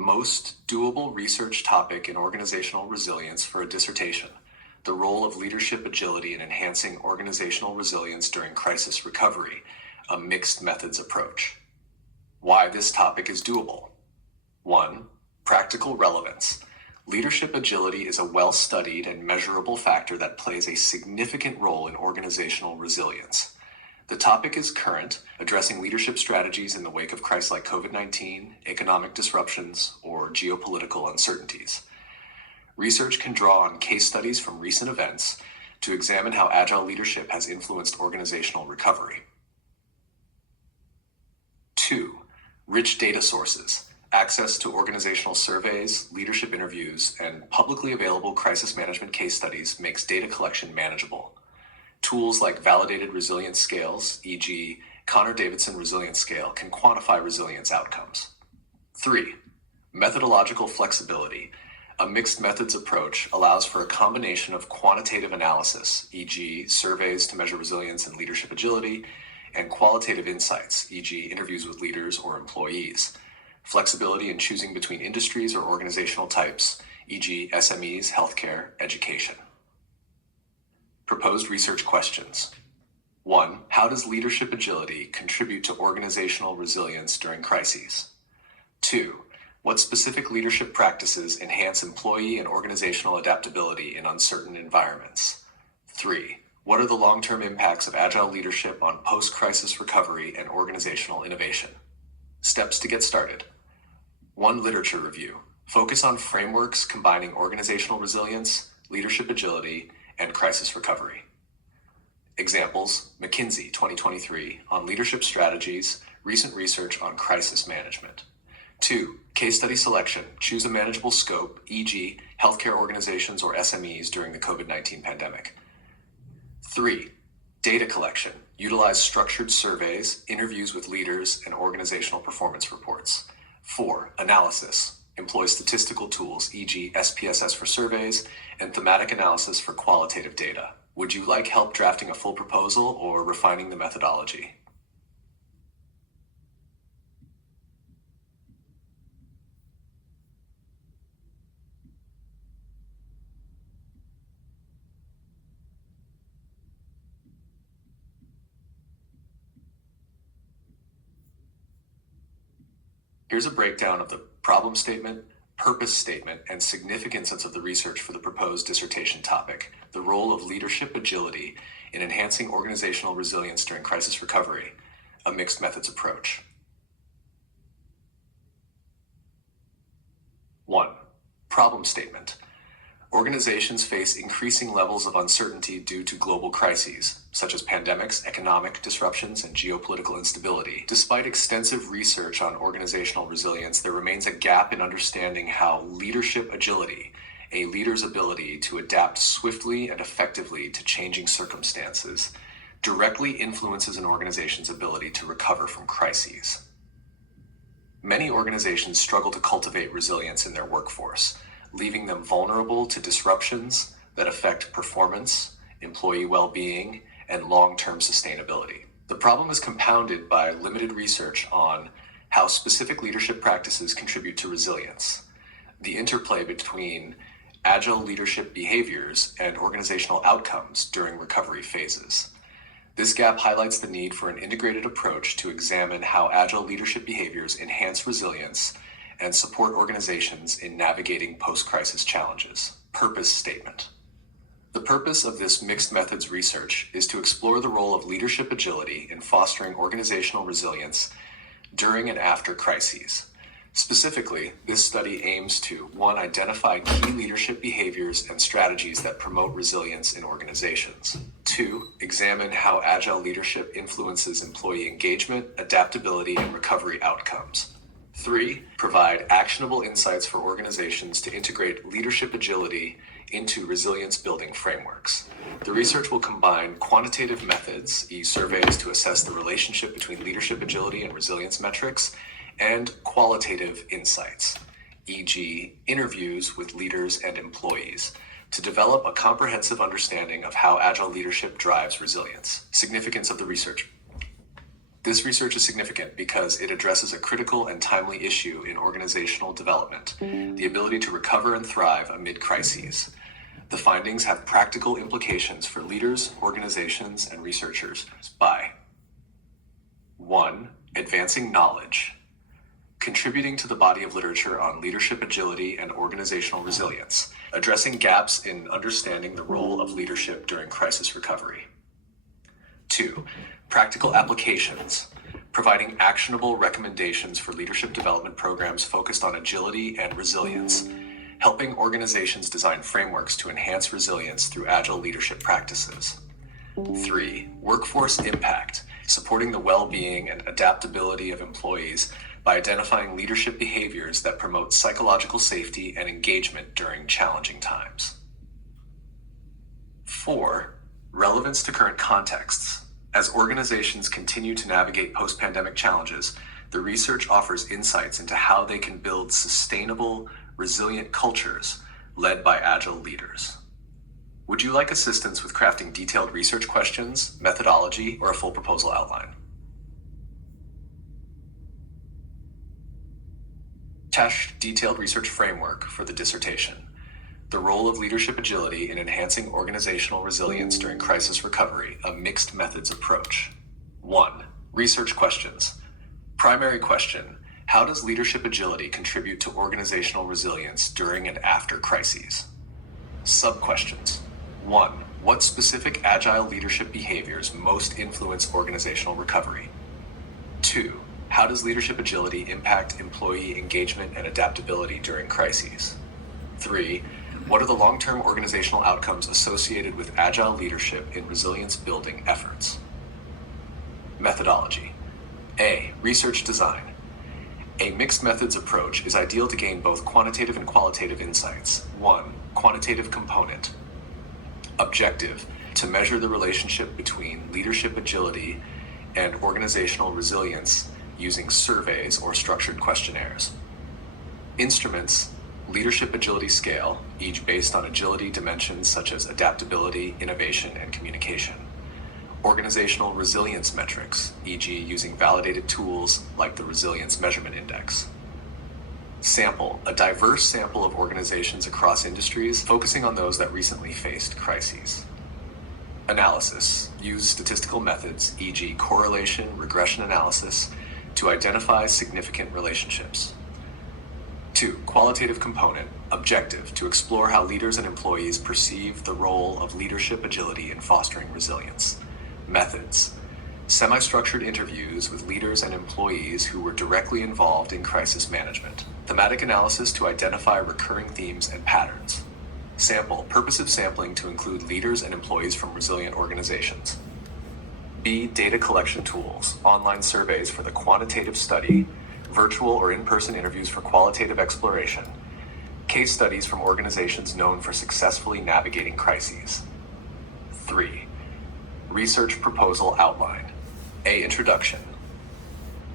Most doable research topic in organizational resilience for a dissertation: the role of leadership agility in enhancing organizational resilience during crisis recovery, a mixed methods approach. Why this topic is doable. 1. Practical relevance. Leadership agility is a well-studied and measurable factor that plays a significant role in organizational resilience. The topic is current, addressing leadership strategies in the wake of crises like COVID-19, economic disruptions, or geopolitical uncertainties. Research can draw on case studies from recent events to examine how agile leadership has influenced organizational recovery. 2. Rich data sources. Access to organizational surveys, leadership interviews, and publicly available crisis management case studies makes data collection manageable. Tools like validated resilience scales, e.g., Connor-Davidson Resilience Scale, can quantify resilience outcomes. 3. Methodological flexibility. A mixed methods approach allows for a combination of quantitative analysis, e.g., surveys to measure resilience and leadership agility, and qualitative insights, e.g., interviews with leaders or employees. Flexibility in choosing between industries or organizational types, e.g., SMEs, healthcare, education. Proposed research questions. 1. How does leadership agility contribute to organizational resilience during crises? 2. What specific leadership practices enhance employee and organizational adaptability in uncertain environments? 3. What are the long-term impacts of agile leadership on post-crisis recovery and organizational innovation? Steps to get started. 1. Literature review. Focus on frameworks combining organizational resilience, leadership agility, and crisis recovery. Examples: McKinsey 2023 on leadership strategies, recent research on crisis management. 2. Case study selection. Choose a manageable scope, e.g., healthcare organizations or SMEs during the COVID-19 pandemic. 3. Data collection. Utilize structured surveys, interviews with leaders, and organizational performance reports. 4. Analysis. Employ statistical tools, e.g., SPSS for surveys, and thematic analysis for qualitative data. Would you like help drafting a full proposal or refining the methodology? Here's a breakdown of the problem statement, purpose statement, and significance of the research for the proposed dissertation topic: the role of leadership agility in enhancing organizational resilience during crisis recovery, a mixed methods approach. 1. Problem statement. Organizations face increasing levels of uncertainty due to global crises, such as pandemics, economic disruptions, and geopolitical instability. Despite extensive research on organizational resilience, there remains a gap in understanding how leadership agility, a leader's ability to adapt swiftly and effectively to changing circumstances, directly influences an organization's ability to recover from crises. Many organizations struggle to cultivate resilience in their workforce, leaving them vulnerable to disruptions that affect performance, employee well-being, and long-term sustainability. The problem is compounded by limited research on how specific leadership practices contribute to resilience, the interplay between agile leadership behaviors and organizational outcomes during recovery phases. This gap highlights the need for an integrated approach to examine how agile leadership behaviors enhance resilience and support organizations in navigating post-crisis challenges. Purpose statement. The purpose of this mixed methods research is to explore the role of leadership agility in fostering organizational resilience during and after crises. Specifically, this study aims to 1. Identify key leadership behaviors and strategies that promote resilience in organizations. 2. Examine how agile leadership influences employee engagement, adaptability, and recovery outcomes. 3. Provide actionable insights for organizations to integrate leadership agility into resilience-building frameworks. The research will combine quantitative methods, e.surveys to assess the relationship between leadership agility and resilience metrics, and qualitative insights, e.g., interviews with leaders and employees, to develop a comprehensive understanding of how agile leadership drives resilience. Significance of the research. This research is significant because it addresses a critical and timely issue in organizational development, the ability to recover and thrive amid crises. The findings have practical implications for leaders, organizations, and researchers by 1. Advancing knowledge. Contributing to the body of literature on leadership agility and organizational resilience, addressing gaps in understanding the role of leadership during crisis recovery. 2. Practical applications, providing actionable recommendations for leadership development programs focused on agility and resilience, helping organizations design frameworks to enhance resilience through agile leadership practices. 3. Workforce impact, supporting the well-being and adaptability of employees by identifying leadership behaviors that promote psychological safety and engagement during challenging times. 4. Relevance to current contexts. As organizations continue to navigate post-pandemic challenges, the research offers insights into how they can build sustainable, resilient cultures led by agile leaders. Would you like assistance with crafting detailed research questions, methodology, or a full proposal outline? Attached detailed research framework for the dissertation. The role of leadership agility in enhancing organizational resilience during crisis recovery, a mixed methods approach. 1. Research questions. Primary question: how does leadership agility contribute to organizational resilience during and after crises? Sub-questions. 1. What specific agile leadership behaviors most influence organizational recovery? 2. How does leadership agility impact employee engagement and adaptability during crises? 3. What are the long-term organizational outcomes associated with agile leadership in resilience-building efforts? Methodology. A. Research design. A mixed methods approach is ideal to gain both quantitative and qualitative insights. 1. Quantitative component. Objective: to measure the relationship between leadership agility and organizational resilience using surveys or structured questionnaires. Instruments: leadership agility scale, each based on agility dimensions such as adaptability, innovation, and communication. Organizational resilience metrics, e.g. using validated tools like the Resilience Measurement Index. Sample: a diverse sample of organizations across industries, focusing on those that recently faced crises. Analysis: use statistical methods, e.g. correlation, regression analysis, to identify significant relationships. 2. Qualitative component. Objective: to explore how leaders and employees perceive the role of leadership agility in fostering resilience. Methods: semi-structured interviews with leaders and employees who were directly involved in crisis management. Thematic analysis to identify recurring themes and patterns. Sample: purposive sampling to include leaders and employees from resilient organizations. B. Data collection tools, online surveys for the quantitative study, virtual or in-person interviews for qualitative exploration, case studies from organizations known for successfully navigating crises. 3. Research proposal outline. A. Introduction.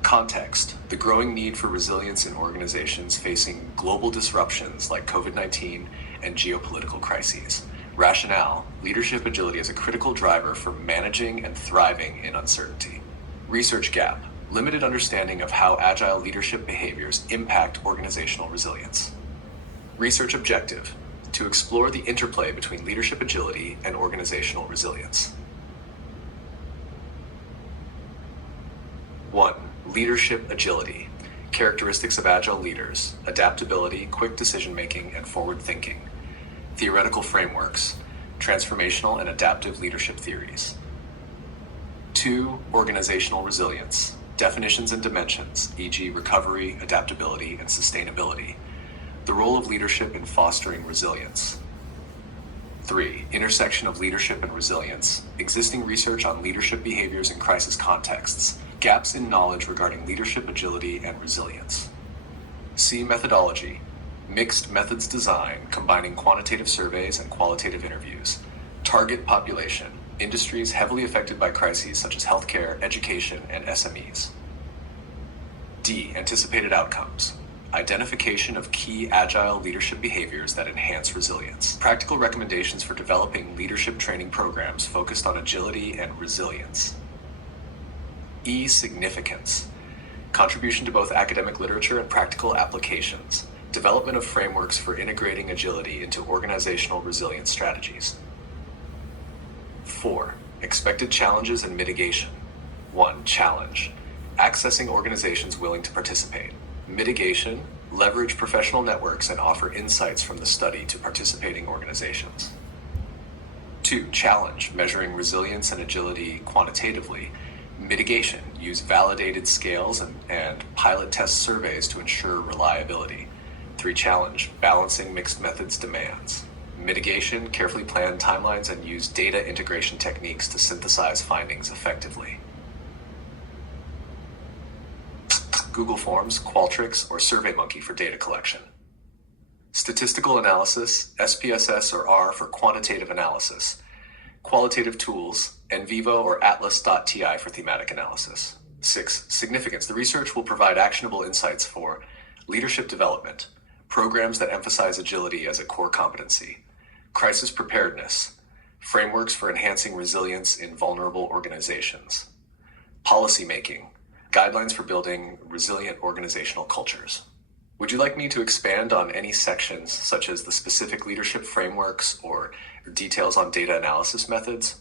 Context: the growing need for resilience in organizations facing global disruptions like COVID-19 and geopolitical crises. Rationale: leadership agility is a critical driver for managing and thriving in uncertainty. Research gap: limited understanding of how agile leadership behaviors impact organizational resilience. Research objective: to explore the interplay between leadership agility and organizational resilience. 1. Leadership agility. Characteristics of agile leaders: adaptability, quick decision-making, and forward thinking. Theoretical frameworks: transformational and adaptive leadership theories. 2. Organizational resilience. Definitions and dimensions, e.g. recovery, adaptability, and sustainability. The role of leadership in fostering resilience. 3. Intersection of leadership and resilience. Existing research on leadership behaviors in crisis contexts. Gaps in knowledge regarding leadership agility and resilience. C. Methodology. Mixed methods design, combining quantitative surveys and qualitative interviews. Target population: industries heavily affected by crises such as healthcare, education, and SMEs. D. Anticipated outcomes. Identification of key agile leadership behaviors that enhance resilience. Practical recommendations for developing leadership training programs focused on agility and resilience. E. Significance. Contribution to both academic literature and practical applications. Development of frameworks for integrating agility into organizational resilience strategies. 4. Expected challenges and mitigation. 1. Challenge. Accessing organizations willing to participate. Mitigation. Leverage professional networks and offer insights from the study to participating organizations. 2. Challenge. Measuring resilience and agility quantitatively. Mitigation. Use validated scales and pilot test surveys to ensure reliability. 3. Challenge. Balancing mixed methods demands. Mitigation. Carefully plan timelines and use data integration techniques to synthesize findings effectively. Google Forms, Qualtrics, or SurveyMonkey for data collection. Statistical analysis, SPSS or R for quantitative analysis. Qualitative tools, NVivo or Atlas.ti for thematic analysis. 6. Significance. The research will provide actionable insights for leadership development, programs that emphasize agility as a core competency, crisis preparedness, frameworks for enhancing resilience in vulnerable organizations, policy making, guidelines for building resilient organizational cultures. Would you like me to expand on any sections, such as the specific leadership frameworks or details on data analysis methods?